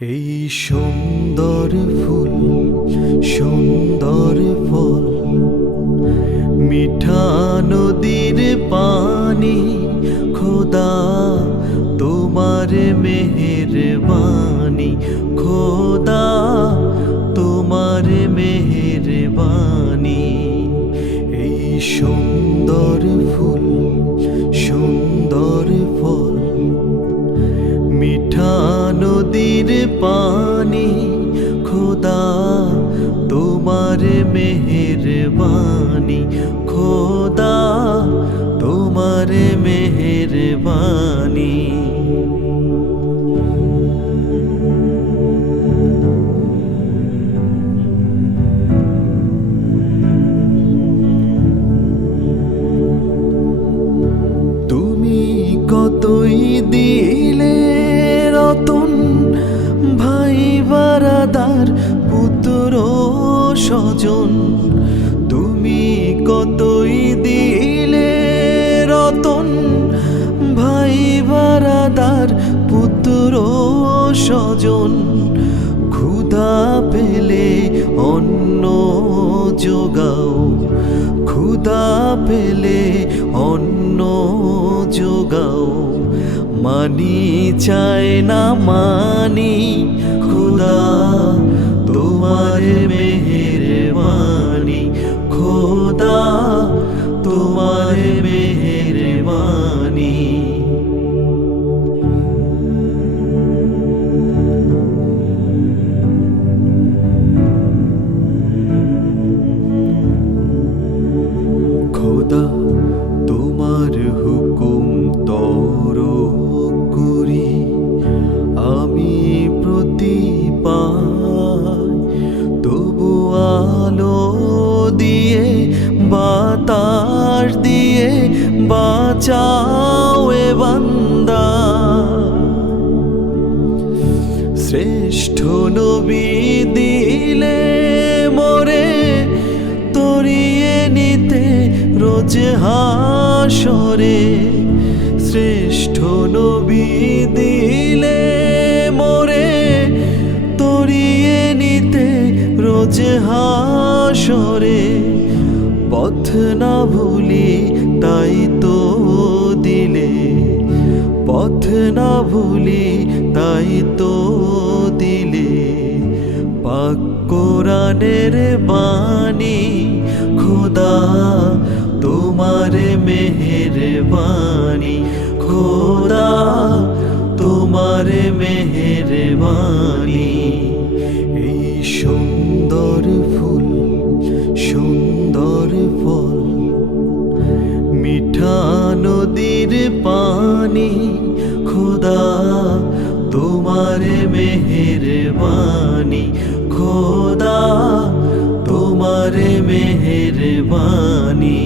এই সুন্দর ফুল সুন্দর ফল, মিঠা নদীর পানি, খোদা তোমার মেহেরবানি, খোদা তোমার মেহেরবানি। এই সুন্দর ফুল সুন্দর ফল, মিঠা নদীর পানি, খোদা তোমার মেহেরবানি, খোদা তোমার মেহেরবানি। তুমি কতই দিলে রতন, ভাই বারাদার পুত্র স্বজন। তুমি কতই দিলে রতন, ভাই বারাদার পুত্র স্বজন। ক্ষুধা পেলে অন্ন যোগাও, ক্ষুধা পেলে অন্ন যোগাও। মানি চায় না মানি, খোদা তোমার মেহেরবানি, খোদা তোমার মেহেরবানি। খোদা তোমার হুকুম তর করি, আমি প্রতি পাই। তবু আলো দিয়ে বাতাস দিয়ে বাঁচাও এ বান্দা। শ্রেষ্ঠ নবী দিলে মোরে তরিয়ে নিতে রোজ হাসরে। শ্রেষ্ঠ নবী দিলে মোরে তরিয়ে নিতে রোজ হাসরে। পথ না ভুলি তাই তো দিলে, পথ না ভুলি তাই তো দিলে। পাক কোরআনের বাণী, খোদা তোমার মেহেরবানি, খোদা তোমার মেহেরবানি। এই সুন্দর ফুল সুন্দর ফল, মিঠা নদীর পানি, খোদা তোমার মেহেরবানি, খোদা তোমার মেহেরবানি।